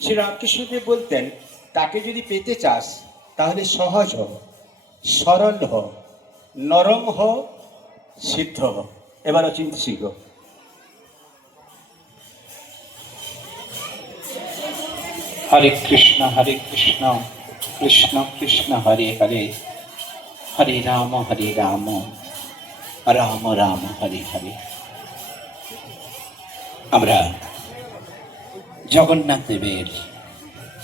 শ্রী রামকৃষ্ণদেব বলতেন, তাকে যদি পেতে চাস তাহলে সহজ হ, সরল হ, নরম হ, সিদ্ধ হ। এবার অচিন্ত শিখ। হরে কৃষ্ণ কৃষ্ণ কৃষ্ণ হরে হরে, হরে রাম রাম রাম হরে হরে। আমরা জগন্নাথ দেবের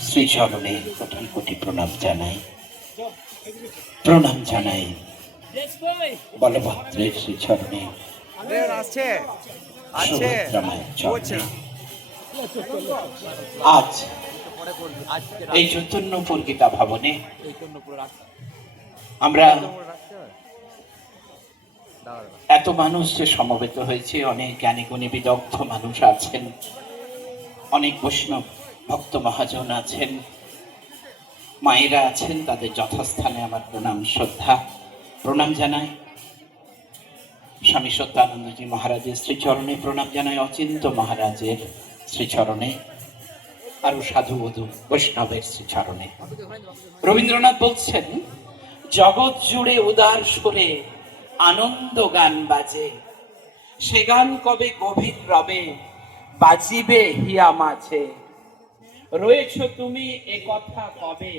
শ্রীচরণে কোটি কোটি প্রণাম জানাই। বলভদ্রের শ্রীচরণে, সুভদ্রা মায়ের চরণে। আজ এই চৈতন্যপুর গীতা ভবনে আমরা এত মানুষ যে সমবেত হয়েছে, অনেক জ্ঞানী গুণী বিদগ্ধ মানুষ আছেন, অনেক বৈষ্ণব ভক্ত মহাজন আছেন, মায়েরা আছেন, তাদের যথাস্থানে আমার প্রণাম শ্রদ্ধা প্রণাম জানাই। স্বামী সত্যানন্দজি মহারাজের শ্রীচরণে প্রণাম জানাই, অচিন্ত মহারাজের শ্রীচরণে, আরো সাধুবধূ বৈষ্ণবের শ্রীচরণে। রবীন্দ্রনাথ বলছেন, জগৎ জুড়ে উদার সুরে আনন্দ গান বাজে, সে গান কবে গভীর রবে, বাজিবে হিয়া মাঝে। রয়েছ তুমি এ কথা কবে,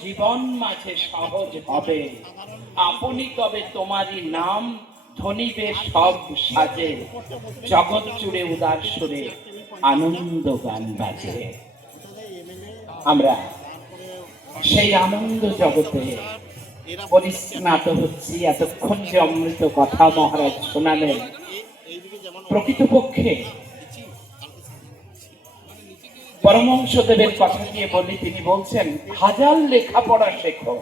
জীবন মাঝে সহজ হবে, আপনি কবে তোমারই নাম ধ্বনিবে সব সাজে, জগৎ জুড়ে উদার সুরে আনন্দ গান বাজে। আমরা সেই আনন্দ জগতে পরিস্নাত হচ্ছি। এতক্ষণ যে অমৃত কথা মহারাজ শোনালেন, প্রকৃতপক্ষে পরমহংসদেবের কথা দিয়ে বলি, তিনি বলছেন, হাজার লেখাপড়া শেখো,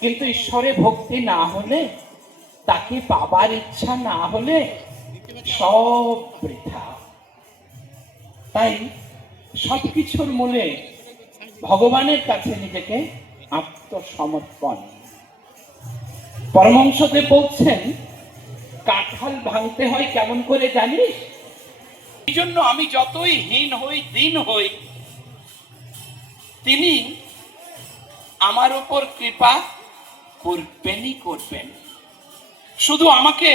কিন্তু ঈশ্বরে ভক্তি না হলে, তাকে পাবার ইচ্ছা না হলে সব বৃথা। তাই সবকিছুর মূলে ভগবানের কাছে নিজেকে আত্মসমর্পণ। পরমহংসদেব বলছেন, কাঁঠাল ভাঙতে হয় কেমন করে জানিস? এই জন্য আমি যতই হীন হই, দিন হই, তিনি আমার উপর কৃপা করবেনই করবেন। শুধু আমাকে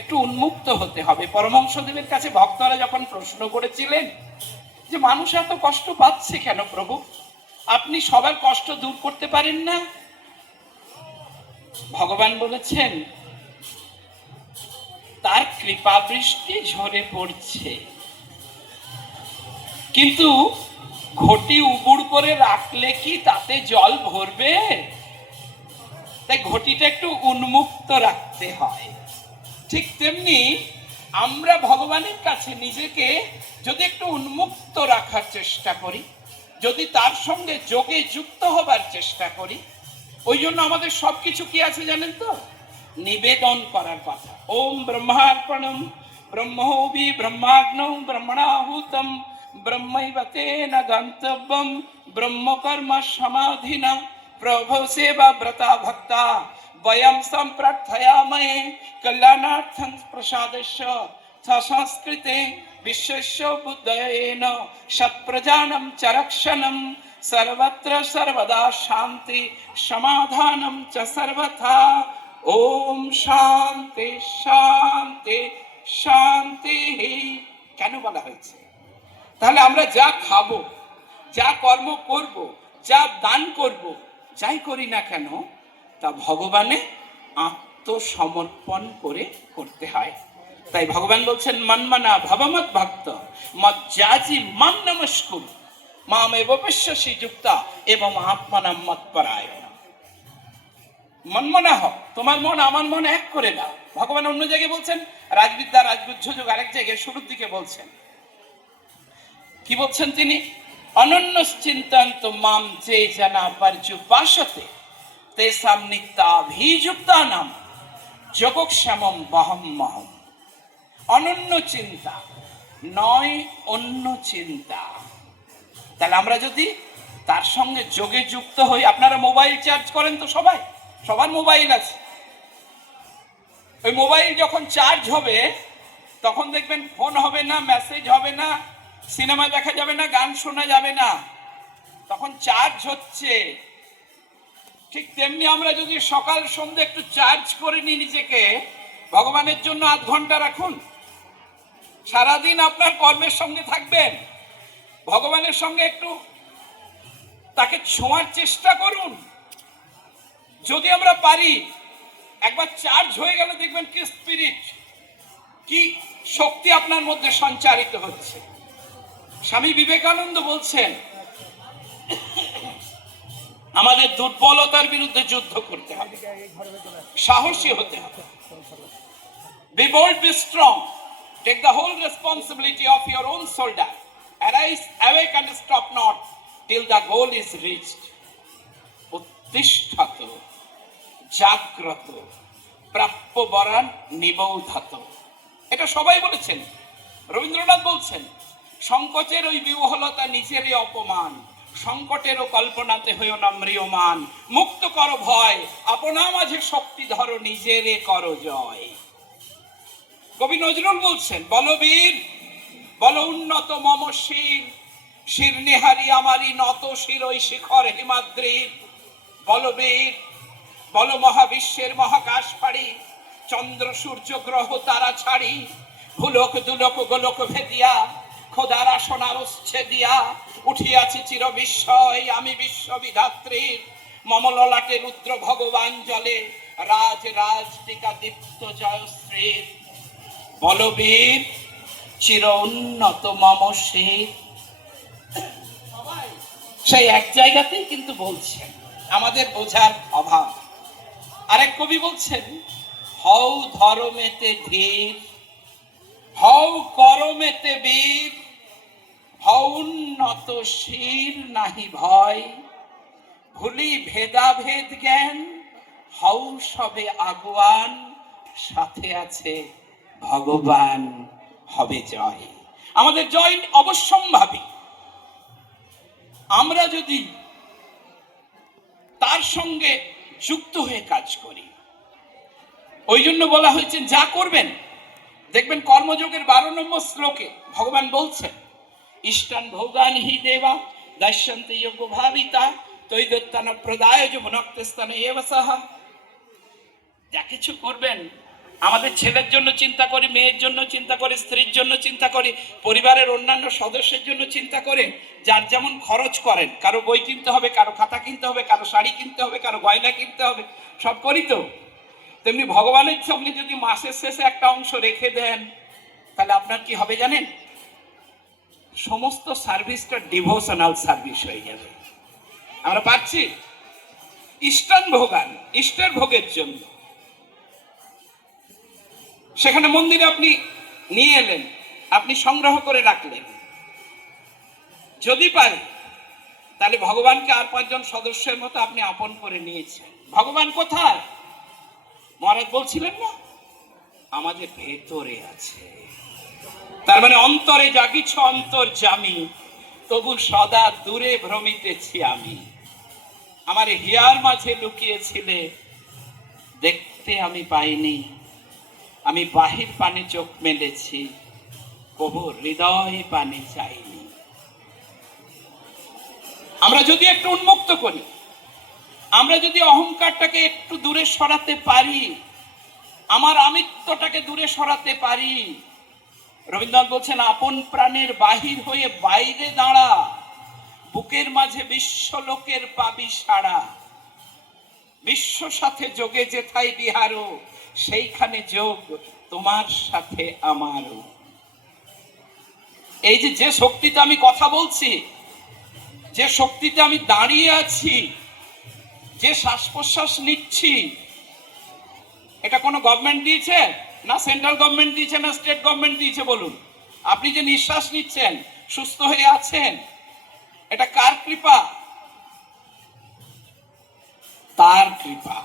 একটু উন্মুক্ত হতে হবে। পরমহংসদেবের কাছে ভক্তরা যখন প্রশ্ন করেছিলেন যে মানুষ এত কষ্ট পাচ্ছে কেন প্রভু, আপনি সবার কষ্ট দূর করতে পারেন না? ভগবান বলেছেন, তার কৃপা বৃষ্টি ঝরে পড়ছে, কিন্তু ঘটি উবুড় করে রাখলে কি তাতে জল ভরবে? তাই ঘটিটা একটু উন্মুক্ত রাখতে হয়। ঠিক তেমনি আমরা ভগবানের কাছে নিজেকে যদি একটু উন্মুক্ত রাখার চেষ্টা করি, যদি তার সঙ্গে যোগে যুক্ত হবার চেষ্টা করি, ওই জন্য আমাদের সবকিছু কি আছে জানেন তো? নিবেদন করার কথা। ওম ব্রহ্মার্পণম ব্রহ্মোবি ব্রহ্মাগ্নৌ ব্রহ্মণাহুতম ব্রহ্মৈব তেন গন্তব্যম ব্রহ্মকর্ম সমাধিনা প্রভু সেবা ব্রতা ভক্তা বয়ম সম্প্রার্থয়ামহে কল্যাণার্থং প্রসাদস্য সংস্কৃতে বিশ্বস্য বুদ্ধয়েন সৎপ্রজানম চ রক্ষণম सर्वत्र सर्वदा शांति समाधानम च सर्वथा। ओम शांति शांति शांति। কেন বলা হয়েছে? তাহলে আমরা যা খাবো, যা কর্ম করব, যা দান করব, যাই করি না কেন, তা ভগবানে আত্মসমর্পণ করে করতে হয়। তাই ভগবান বলছেন, মন্মনা ভবমত ভক্ত মজ্জাজি মাম নমস্কুর মামেব পশ্যসি যুক্তা এবং আত্মানাম মৎপরায়ণ। মনমনা হোক, তোমার মন আমার মন এক করে দাও। ভগবান অন্য জায়গায় বলছেন, রাজবিদ্যা রাজগুহ্য যোগ আরেক জায়গায় শুরুর দিকে বলছেন, কি বলছেন তিনি? অনন্যশ্চিন্তন্তু মাম যে জনা পর্যুপাসতে তেষাং নিত্যাভিযুক্তানাম যোগক্ষেমম বহম্যহম। অনন্য চিন্তা নয়, অন্য চিন্তা। তাহলে আমরা যদি তার সঙ্গে যোগে যুক্ত হই, আপনারা মোবাইল চার্জ করেন তো, সবার মোবাইল আছে। ওই মোবাইল যখন চার্জ হবে তখন দেখবেন ফোন হবে না, মেসেজ হবে না, সিনেমা দেখা যাবে না, গান শোনা যাবে না, তখন চার্জ হচ্ছে। ঠিক তেমনি আমরা যদি সকাল সন্ধ্যা একটু চার্জ করে নিই নিজেকে, ভগবানের জন্য আধ ঘন্টা রাখুন, সারাদিন আপনার কর্মের সঙ্গে থাকবেন, ভগবানের সঙ্গে একটু তাকে ছোঁয়ার চেষ্টা করুন। যদি আমরা পারি, একবার চার্জ হয়ে গেলে দেখবেন কি স্পিরিট, কি শক্তি আপনার মধ্যে সঞ্চারিত হচ্ছে। স্বামী বিবেকানন্দ বলছেন, আমাদের দুর্বলতার বিরুদ্ধে যুদ্ধ করতে হবে, সাহসী হতে হবে। Be bold, be strong. Take the whole responsibility of your own shoulder. Arise, awake and stop not till the goal is reached. উত্তিষ্ঠত, জাগ্রত, প্রাপ্য বরান নিবোধত। এটা সবাই বলেছেন। রবীন্দ্রনাথ বলছেন, সংকোচের ওই বিহ্বলতা নিজেরই অপমান, সংকটেরও কল্পনাতে হইও না ম্রিয়মান, মুক্ত করো ভয়, আপনা মাঝে শক্তি ধরো, নিজেরে করো জয়। কবি নজরুল বলছেন, বলবীর বল উন্নত মম শির, শির নিহারি আমারই নত শির ওই শিখর হিমাদ্রির। বলবীর বল মহাবিশ্বের মহাকাশ ফাড়ি, চন্দ্র সূর্য গ্রহ তারা ছাড়ি, ভুলোক দুলোক গোলক ভেদিয়া, খোদার আসনার দিয়া, উঠিয়াছি চির বিস্ময় আমি বিশ্ববিধাত্রীর। মম ললাটে রুদ্র ভগবান জলে, রাজ রাজ টিকা দীপ্ত জয়শ্রীর। বলবীর চির উন্নত মম শির। সেই এক জায়গাতেই কিন্তু বলছেন, আমাদের বোঝার অভাব। আরেক কবি বলছেন, হও ধর্মেতে ধীর, হও করমেতে বীর, হও উন্নত শির নাহি ভয়, ভুলি ভেদাভেদ জ্ঞান, হও সবে আগুয়ান, সাথে আছে ভগবান, হবে জয়। আমাদের জয় অবশ্যম্ভাবী। আমরা যদি তার সঙ্গে যুক্ত হয়ে কাজ করি, ওই জন্য বলা হয়েছে যা করবেন, দেখবেন কর্মযোগের 12 নম্বর শ্লোকে ভগবান বলছেন, ইষ্টান ভোগান হি দেবা দাস্যন্তে যোগ্য ভাবিতা তৈদত্তান প্রদায় ভনক্তস্থানে এবসাহা। যা কিছু করবেন, আমাদের ছেলের জন্য চিন্তা করি, মেয়ের জন্য চিন্তা করি, স্ত্রীর জন্য চিন্তা করি, পরিবারের অন্যান্য সদস্যের জন্য চিন্তা করে, যার যেমন খরচ করেন, কারো বই কিনতে হবে, কারো খাতা কিনতে হবে, কারো শাড়ি কিনতে হবে, কারো গয়না কিনতে হবে, সব করি তো। তেমনি ভগবানের সঙ্গে যদি মাসের শেষে একটা অংশ রেখে দেন, তাহলে আপনার কি হবে জানেন? সমস্ত সার্ভিসটা ডিভোশনাল সার্ভিস হয়ে যাবে। আমরা পাচ্ছি ইষ্টান ভোগান, ইষ্টের ভোগের জন্য। সেখানে মন্দিরে আপনি নিয়ে এলেন, আপনি সংগ্রহ করে রাখলেন, যদি পারে তাহলে ভগবানকে আর 5 জন সদস্যের মতো আপনি আপন করে নিয়েছেন। ভগবান কোথায়? মহারাজ বলছিলেন না, আমাদের ভেতরে আছে। তার মানে অন্তরে জাগিছ অন্তর্যামী, তবু সদা দূরে ভ্রমিতেছি আমি। আমার হিয়ার মাঝে লুকিয়েছিলে, দেখতে আমি পাইনি, আমি বাহির পানে চোখ মেলেছি, কবু হৃদয় পানে চাইনি। আমরা যদি একটু উন্মুক্ত করি, আমরা যদি অহংকারটাকে একটু দূরে সরাতে পারি, আমার আমিত্বটাকে দূরে সরাতে পারি, রবীন্দ্রনাথ বলছেন, আপন প্রাণের বাহির হয়ে বাইরে দাঁড়া, বুকের মাঝে বিশ্ব লোকের পাবি সাড়া। বিশ্ব সাথে যোগে যেথায় বিহারো, সেইখানে যোগ তোমার সাথে আমারও। এই যে শক্তিতে আমি কথা বলছি, যে শক্তিতে আমি দাঁড়িয়ে আছি, যে শ্বাস প্রশ্বাস নিচ্ছি, এটা কোনো গভর্নমেন্ট দিয়েছে না সেন্ট্রাল গভর্নমেন্ট দিয়েছে না স্টেট গভর্নমেন্ট দিয়েছে? বলুন, আপনি যে নিঃশ্বাস নিচ্ছেন, সুস্থ হয়ে আছেন, এটা কার কৃপা? তার কৃপা।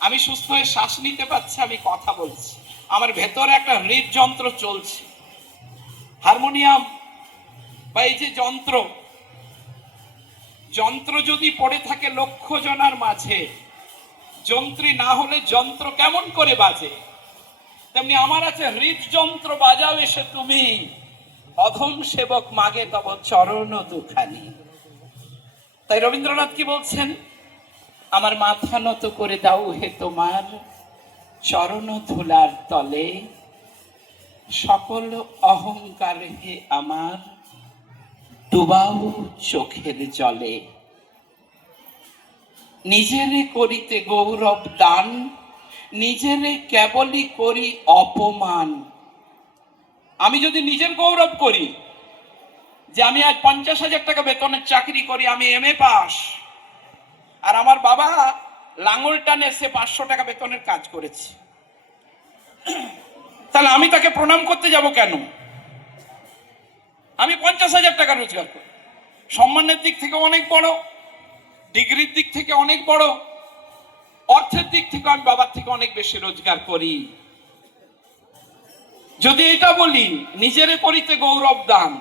আমি সুস্থ হয়ে শ্বাস নিতে পারছি, আমি কথা বলছি, আমার ভেতরে একটা হৃদযন্ত্র চলছে। হারমোনিয়াম বা এই যে যন্ত্র যদি পড়ে থাকে লক্ষ জনার মাঝে, যন্ত্রী না হলে যন্ত্র কেমন করে বাজে? তেমনি আমার আছে হৃদযন্ত্র, বাজাও এসে তুমি, অধম সেবক মাগে তব চরণ দুখানি। তাই রবীন্দ্রনাথ কি বলছেন? আমার মাথা নত করে দাও হে তোমার চরণ ধুলার তলে, সকল অহংকার হে আমার ডুবাও চোখের জলে। নিজেরে করিতে গৌরব দান, নিজেরে কেবলই করি অপমান। আমি যদি নিজের গৌরব করি যে আমি আজ 50,000 টাকা বেতনের চাকরি করি, আমি MA পাস, আর আমার বাবা লাঙল টানে সে 500 টাকা বেতনের কাজ করেছে, তাহলে আমি তাকে প্রণাম করতে যাব কেন? আমি 50,000 টাকা রোজগার করি, সম্মানের দিক থেকে অনেক বড়, ডিগ্রির দিক থেকে অনেক বড়, অর্থের দিক থেকে আমি বাবার থেকে অনেক বেশি রোজগার করি। যদি এটা বলি নিজেরে করিতে গৌরব দান,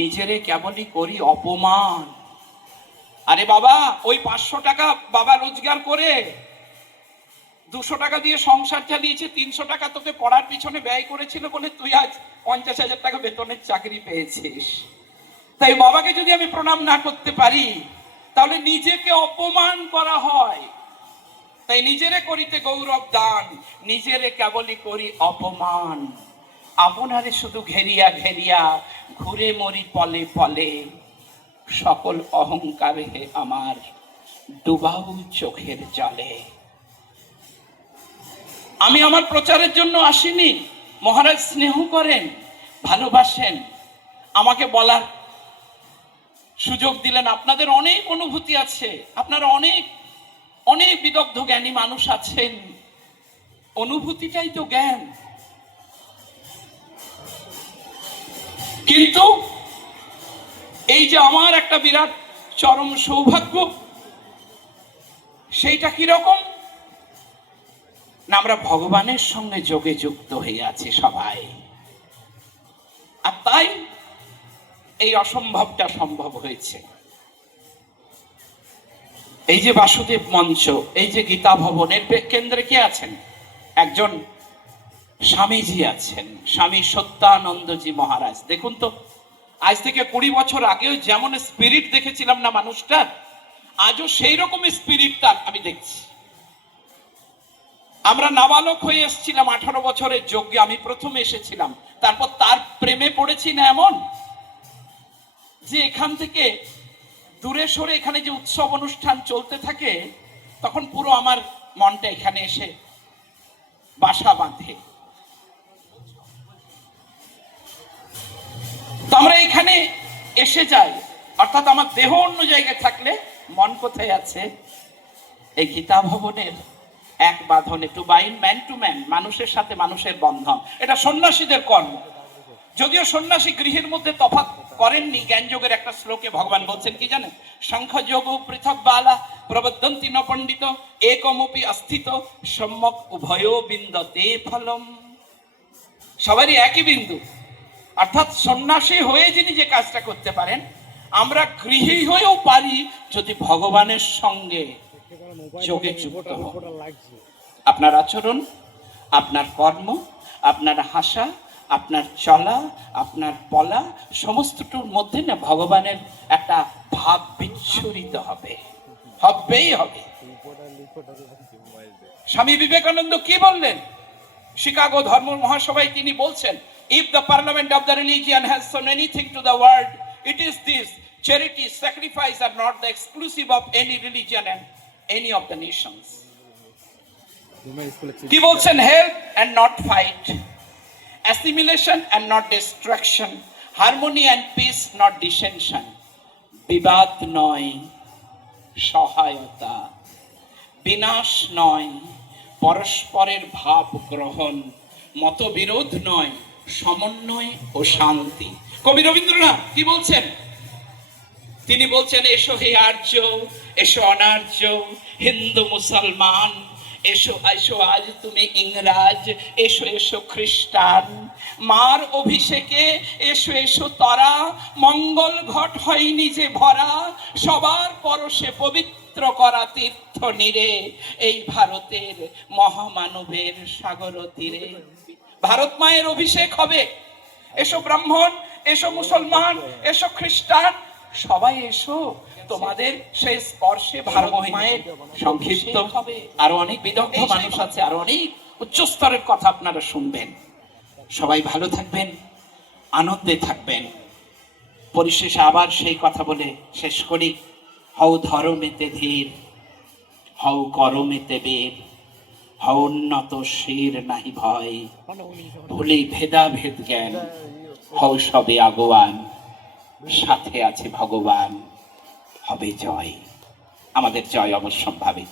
নিজেরে কেবলই করি অপমান। আরে বাবা, ওই 500 টাকা বাবা রোজগার করে 200 টাকা দিয়ে সংসার চালিয়েছে, 300 টাকা তোকে পড়ার পিছনে ব্যয় করেছিল বলে তুই আজ 50,000 টাকা বেতনের চাকরি পেয়েছিস। তাই বাবাকে যদি আমি প্রণাম না করতে পারি, তাহলে নিজেকে অপমান করা হয়। তাই নিজেরে করিতে গৌরব দান, নিজেরে কেবলই করি অপমান। আপনারে শুধু ঘেরিয়া ঘেরিয়া ঘুরে মরি পলে পলে, সকল অহংকার হে আমার ডুবাও চোখের জলে। আমি আমার প্রচারের জন্য আসিনি। মহারাজ স্নেহ করেন, ভালোবাসেন, আমাকে বলার সুযোগ দিলেন। আপনাদের অনেক অনুভূতি আছে, আপনারা অনেক অনেক বিদগ্ধ জ্ঞানী মানুষ আছেন। অনুভূতিটাই তো জ্ঞান। কিন্তু এই যে আমার একটা বিরাট চরম সৌভাগ্য, সেইটা কিরকম না, আমরা ভগবানের সঙ্গে যোগে যুক্ত হয়ে আছি সবাই, আর তাই এই অসম্ভবটা সম্ভব হয়েছে। এই যে বাসুদেব মঞ্চ, এই যে গীতা ভবনের কেন্দ্রে কে আছেন? একজন স্বামীজি আছেন, স্বামী সত্যানন্দজি মহারাজ। দেখুন তো, আজ থেকে 20 বছর আগেও যেমন স্পিরিট দেখেছিলাম না মানুষটা, আজও সেই রকম স্পিরিটটা আমি দেখছি। আমরা নাবালক হয়ে এসেছিলাম 18 বছরের যজ্ঞে, আমি প্রথম এসেছিলাম, তারপর তার প্রেমে পড়েছি না এমন যে এখান থেকে দূরে সরে এখানে যে উৎসব অনুষ্ঠান চলতে থাকে, তখন পুরো আমার মনটা এখানে এসে বাসা বাঁধে। তো আমরা এখানে এসে যাই, অর্থাৎ আমার দেহ অন্য জায়গায় থাকলে মন কোথায় আছে? এই গীতা ভবনের এক বাঁধনে, to bind man to man, মানুষের সাথে মানুষের বন্ধন। এটা সন্ন্যাসীদের কর্ম। যদিও সন্ন্যাসী গৃহের মধ্যে তফাৎ করেননি। জ্ঞানযোগের একটা শ্লোকে ভগবান বলছেন কি জানেন? শঙ্খ যোগ পৃথক বালা প্রবদ্ধন্তি ন পণ্ডিত একমপি অস্থিত সম্যক উভয় বিন্দতে ফলম। সবারই একই বিন্দু, অর্থাৎ সন্ন্যাসী হয়ে যিনি যে কাজটা করতে পারেন, আমরা গৃহী হয়েও পারি যদি ভগবানের সঙ্গে যোগে যুক্ত হন। আপনার আচরণ, আপনার কর্ম, আপনার হাসা, আপনার চলা, আপনার বলা, সমস্তটার মধ্যে না ভগবানের একটা ভাব বিচ্ছুরিত হবে, হবেই হবে। স্বামী বিবেকানন্দ কি বললেন শিকাগো ধর্ম মহাসভায়? তিনি বলছেন, if the parliament of the religion has shown anything to the world, it is this: charity, sacrifice are not the exclusive of any religion and any of the nations. কি বলছেন? help and not fight, assimilation and not destruction, harmony and peace not dissension, বিবাদ নয় সহায়তা, বিনাশ নয় পরস্পরের ভাব গ্রহণ, মতবিরোধ নয় সমন্বয় ও শান্তি। কবি রবীন্দ্রনাথ কি বলছেন? তিনি বলছেন, এসো হে আর্য, এসো অনার্য, হিন্দু মুসলমান, এসো এসো আজ তুমি ইংরাজ, এসো এসো খ্রিস্টান, মার অভিষেকে এসো এসো তরা, মঙ্গল ঘট হয়নি যে ভরা, সবার পরশে পবিত্র করা তীর্থ নীরে, এই ভারতের মহামানবের সাগর তীরে। ভারত মায়ের অভিষেক হবে। এসো ব্রাহ্মণ, এসো মুসলমান, এসো খ্রিস্টান, সবাই এসো, তোমাদের সেই স্পর্শে ভারত মায়ের সংক্ষিপ্ত হবে। আরো অনেক বিদগ্ধ মানুষ আছে, আরো অনেক উচ্চ স্তরের কথা আপনারা শুনবেন। সবাই ভালো থাকবেন, আনন্দে থাকবেন। পরিশেষে আবার সেই কথা বলে শেষ করি, হও ধরমেতে ধীর, হও করমেতে বীর, হও উন্নত শির নাহি ভয়, ভুলি ভেদাভেদ জ্ঞান, হও সবে আগুয়ান, সাথে আছে ভগবান, হবে জয়। আমাদের জয় অবশ্যম্ভাবী।